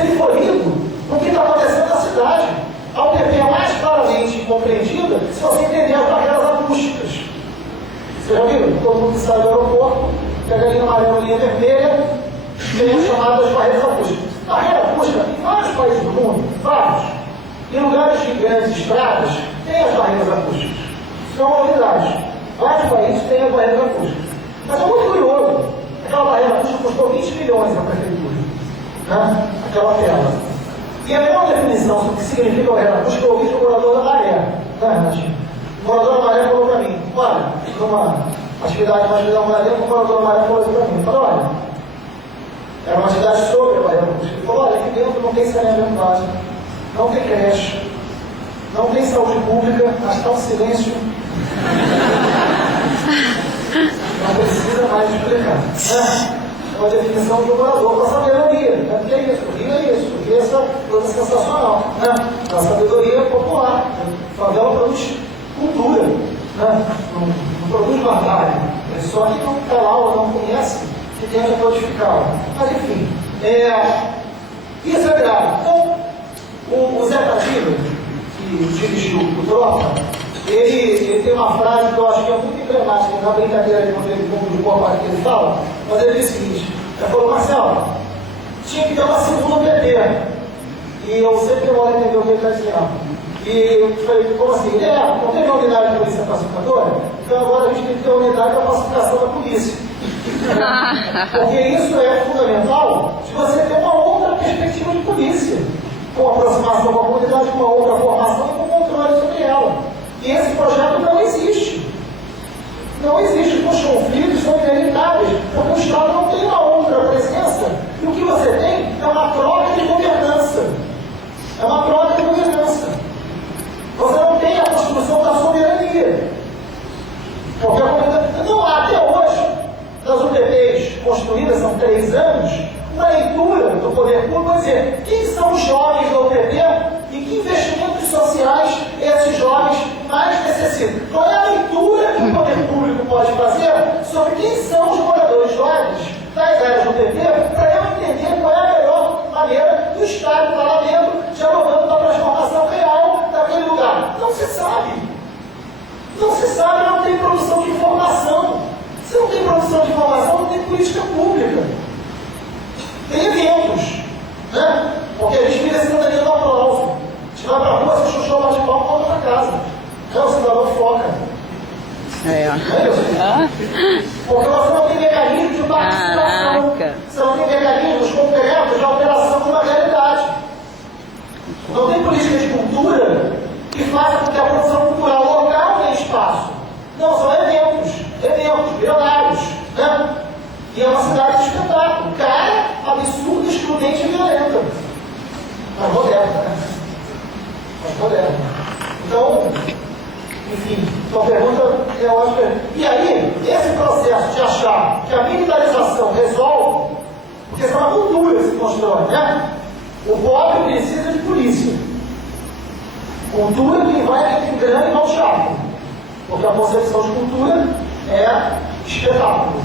se ele for lido no que está acontecendo na cidade. A UTP é mais claramente compreendida se você entender as barreiras acústicas. Você já viu? Todo mundo que sai do aeroporto, pega a linha amarela, a linha vermelha, tem as chamadas barreiras acústicas. Barreira acústica, em vários países do mundo, vários, em lugares de grandes estradas, tem as barreiras acústicas. Isso é uma novidade. Vários países têm as barreiras acústicas. Mas é muito curioso. Aquela barreira acústica custou 20 milhões na prefeitura. Né? Aquela tela. E a melhor definição sobre o que significa barreira acústica eu ouvi do morador da Maré. Né, Renatinho? O morador da Maré falou para mim, olha, numa atividade mais de Maré, o morador da Maré falou para mim, ele falou, olha, era uma atividade sobre a barreira acústica. Ele falou, olha, aqui dentro não tem saneamento básico, não tem creche, não tem saúde pública, mas está um silêncio. Não precisa mais explicar. Né? Uma definição de um morador com a sabedoria. Né? O que é isso? O Rio é isso. O Rio é essa coisa sensacional. Né? A sabedoria popular. A favela produz cultura. Né? Não produz barbárie. É só que não está lá ou não conhece que tenta codificá-la. Mas enfim. Isso é grave. Então, o Zé Tadilho, que dirigiu o Tropa, ele tem uma frase que eu acho que é muito emblemática, na brincadeira de um de boa parte que ele fala, mas ele diz o seguinte, ele falou, Marcelo, tinha que ter uma segunda UTP. E eu sempre demoro a entender o que ele está dizendo. E eu falei, como assim? Não tem uma unidade de polícia pacificadora? Então agora a gente tem que ter uma unidade da pacificação da polícia. Porque isso é fundamental se você ter uma outra perspectiva de polícia, com aproximação com a comunidade, com uma outra formação e com controle sobre ela. E esse projeto não existe. Não existe. Os conflitos são inevitáveis, porque o Estado não tem uma outra presença. E o que você tem é uma troca de governança. É uma troca de governança. Você não tem a construção da soberania. Porque não há até hoje, das UTPs construídas, são 3 anos, uma leitura do poder público para dizer quem são os jovens da UTP e que investimentos sociais esses jovens mais necessitam. Qual é a leitura que o poder público pode fazer sobre quem são os moradores jovens das áreas do UTP para eu entender qual é a melhor maneira do Estado estar lá dentro, dialogando com a transformação real daquele lugar. Não se sabe. Não se sabe, não tem produção de informação. Se não tem produção de informação, não tem política pública. Tem eventos, né? Porque a gente vira cidadania do aplauso. A gente vai para a rua, assiste o show, bate palma, volta para casa. É o cidadão foca. Porque você não tem mecanismo de participação. Você não tem mecanismos concretos de alteração de uma realidade. Não tem política de cultura que faça com que a produção cultural local tenha espaço. Não, são eventos milionários, né? E é uma cidade de espetáculo, cara, absurda, excludente e violenta. Mas moderna, né? Mas moderna. Então, enfim, sua pergunta é ótima. E aí, esse processo de achar que a militarização resolve, porque essa é uma cultura que se constrói, né? O pobre precisa de polícia. Cultura que vai entre grande e mau teatro. Porque a concepção de cultura é espetáculo.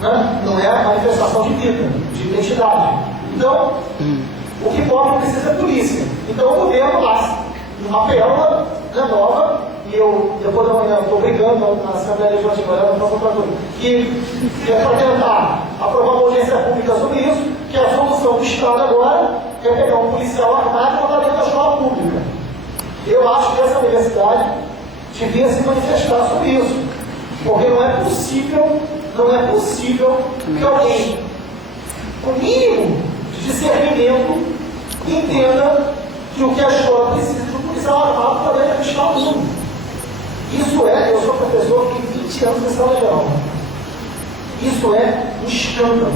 Né? Não é a manifestação de vida, de identidade. Então, o que pobre precisa é polícia. Então o governo lá, uma pérola nova, e eu, depois da manhã, estou brigando na Assembleia Legislativa, que é para tentar aprovar uma audiência pública sobre isso, que a solução do Estado agora é pegar um policial armado e botar dentro da escola pública. Eu acho que essa universidade devia se manifestar sobre isso, porque não é possível que alguém, com o mínimo de discernimento, entenda que o que a escola precisa de um policial armado para dentro de cada aluno. Isso é, eu sou professor de 20 anos de sala de aula. Isso é um escândalo.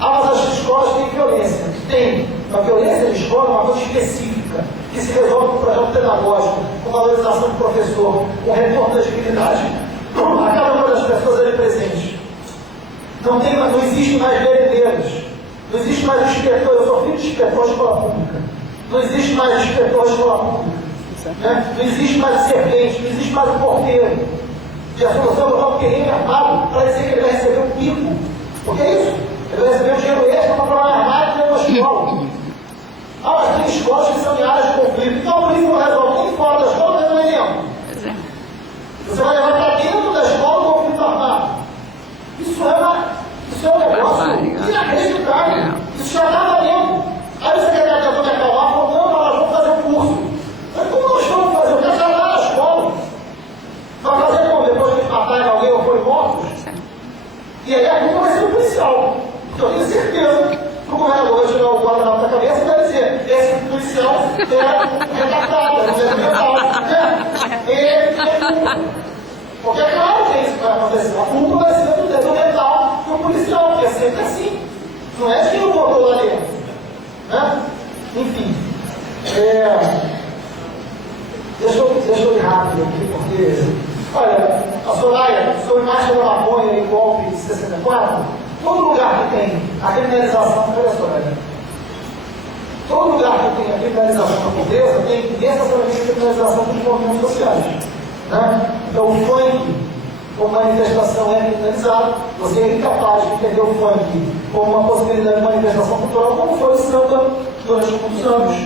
Ah, mas as escolas têm violência. Tem. A violência de escola é uma coisa específica, que se resolve com um projeto pedagógico, com valorização do professor, com retorno da dignidade a cada uma das pessoas ali presentes. Não existe mais merendeiros. Não existe mais inspetor. Eu sou filho de inspetor de escola pública. Não existe mais inspetor de escola pública. Né? Não existe mais servente. Não existe mais o porteiro. E a solução do porque ele é armado para dizer que ele vai receber um pico. Porque é isso. Ele vai receber um dinheiro extra para trabalhar armado dentro da escola. escolas que são em áreas de conflito. Então a polícia não resolve nem fora da escola, nem nem dentro. Você vai levar para dentro da escola o conflito armado. Isso é um negócio inacreditável. Isso já está valendo. Aí você quer tentou me acalmar, falou, não, nós vamos fazer um curso. Mas como nós vamos fazer? Eu quero lá na escola. Vai fazer como? Depois que mataram alguém ou foi mortos? E aí a culpa vai ser do policial. Porque eu tenho certeza que o governador vai tirar o guarda na cabeça e vai dizer, esse policial é retratado, não é mental. Porque é claro que isso vai acontecer. A culpa vai ser do dedo mental do policial, porque é sempre assim. Não é de quem não botou lá dentro. Né? Enfim. Deixa eu ir rápido aqui, porque. Olha, a Soraya, sobre marcha da maconha e golpe de 64, todo lugar que tem a criminalização, olha Soraya, todo lugar que tem a criminalização da pobreza tem necessariamente a criminalização dos movimentos sociais. Né? Então o funk como manifestação é criminalizado, você é incapaz de entender o funk como uma possibilidade de manifestação cultural, como foi o samba durante muitos anos.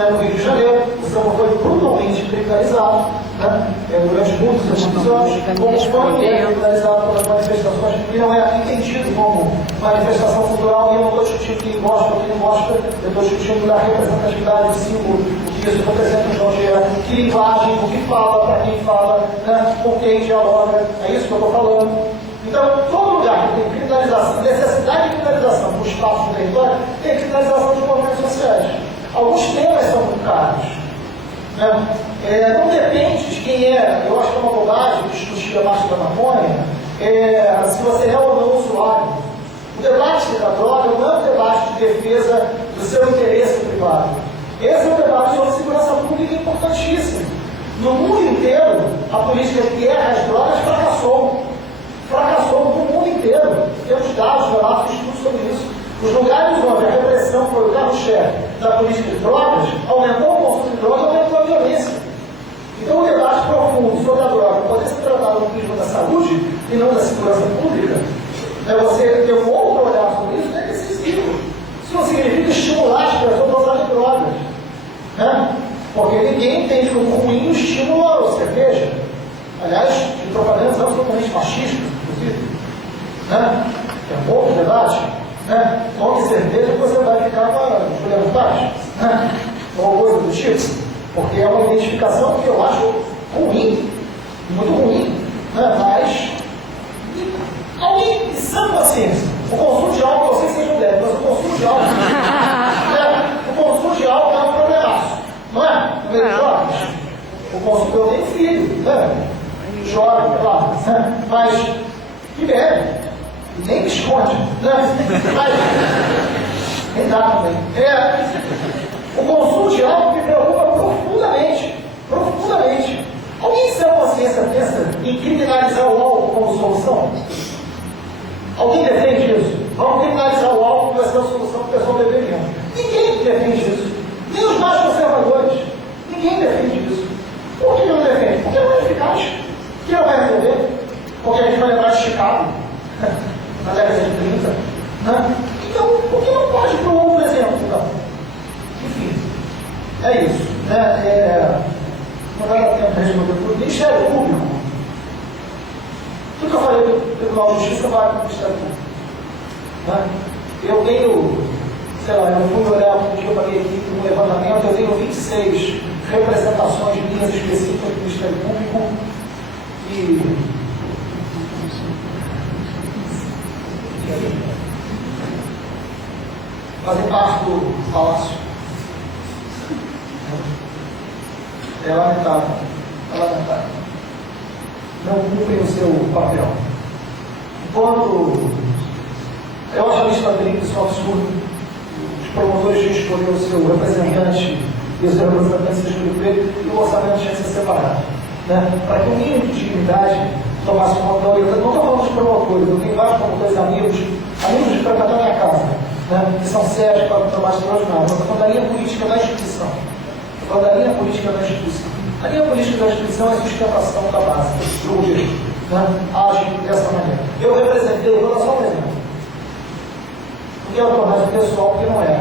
No Rio de Janeiro, o samba foi brutalmente criminalizado, né? Durante muitos anos, como o funk é criminalizado pelas manifestações que não é entendido como manifestação cultural, e eu não estou discutindo quem gosta ou quem não gosta, eu estou discutindo da representatividade do símbolo, o que isso representa no João Gera, que linguagem, o que fala, para quem fala, né? Com quem dialoga, é isso que eu estou falando. Então, todo lugar que tem criminalização, necessidade de criminalização do espaço do território, tem criminalização dos movimentos sociais. Alguns temas são muito caros. Né? Não depende de quem é, eu acho que é uma bobagem discutir a marcha da maconha, se você é ou não usuário. O debate da droga não é um debate de defesa do seu interesse privado. Esse é um debate sobre segurança pública importantíssimo. No mundo inteiro, a política de guerra às drogas fracassou. Fracassou no mundo inteiro. Temos dados, relatos, estudos sobre isso. Os lugares onde a repressão foi o carro-chefe da política de drogas, aumentou o consumo de drogas e aumentou a violência. Então o debate profundo sobre a droga pode ser tratado no prisma da saúde e não da segurança pública. Você ter um outro olhar sobre isso é decisivo. Isso não significa estimular as pessoas a usarem drogas. Né? Porque ninguém entende como ruim o estímulo à cerveja. Aliás, de propagandas absolutamente machistas, inclusive. Né? É um outro debate. Né? Tome cerveja que você vai ficar com os pais, né? Ou coisa do tipo, porque é uma identificação que eu acho ruim, muito ruim, né? Mas alguém de sã consciência, o consumo de álcool, eu sei que vocês não devem, mas o consumo de álcool o consumo de álcool é um problemaço, não é? No meio dos jovens, o consumo, eu tenho filho, né? Jovem, claro, né? Mas que bebe. Nem me esconde, né? Mas, nem dá também. O consumo de álcool me preocupa profundamente. Profundamente. Alguém sem consciência pensa em criminalizar o álcool como solução? Alguém defende isso? Vamos criminalizar o álcool para ser a solução para o pessoal beber menos. Ninguém defende isso. Nem os mais conservadores. Ninguém defende isso. Por que não defende? Porque não é eficaz. Que não vai resolver? Porque a gente vai lembrar de Chicago. Na década de 30, né? Então, por que não pode ir para um outro exemplo, então? Enfim, é isso. Né? Não vai dar tempo de responder tudo. Ministério Público. Tudo que eu falei do Tribunal de Justiça vai para o Ministério Público. Né? Eu tenho, sei lá, eu fui olhar um dia, eu paguei aqui um levantamento, eu tenho 26 representações minhas específicas do Ministério Público e fazer parte do palácio. É lamentável. É lamentável. Não cumprem o seu papel. Enquanto eu acho a lista dele só absurdo, os promotores tinham que escolher o seu representante e os representantes tinham que escolher e o orçamento tinha que ser separado. Né? Para que o mínimo de dignidade tomasse conta da orientação. Não estou falando dos promotores, eu tenho vários promotores amigos de frequentar minha casa, né? Que são sérios para o trabalho extraordinário. Mas estou falando da linha política da instituição. Estou falando da linha política da instituição. A linha política da instituição é a sustentação da base do governo. Né? Age dessa maneira. Eu representei, vou dar só um exemplo. Porque eu tornar isso pessoal, porque não é.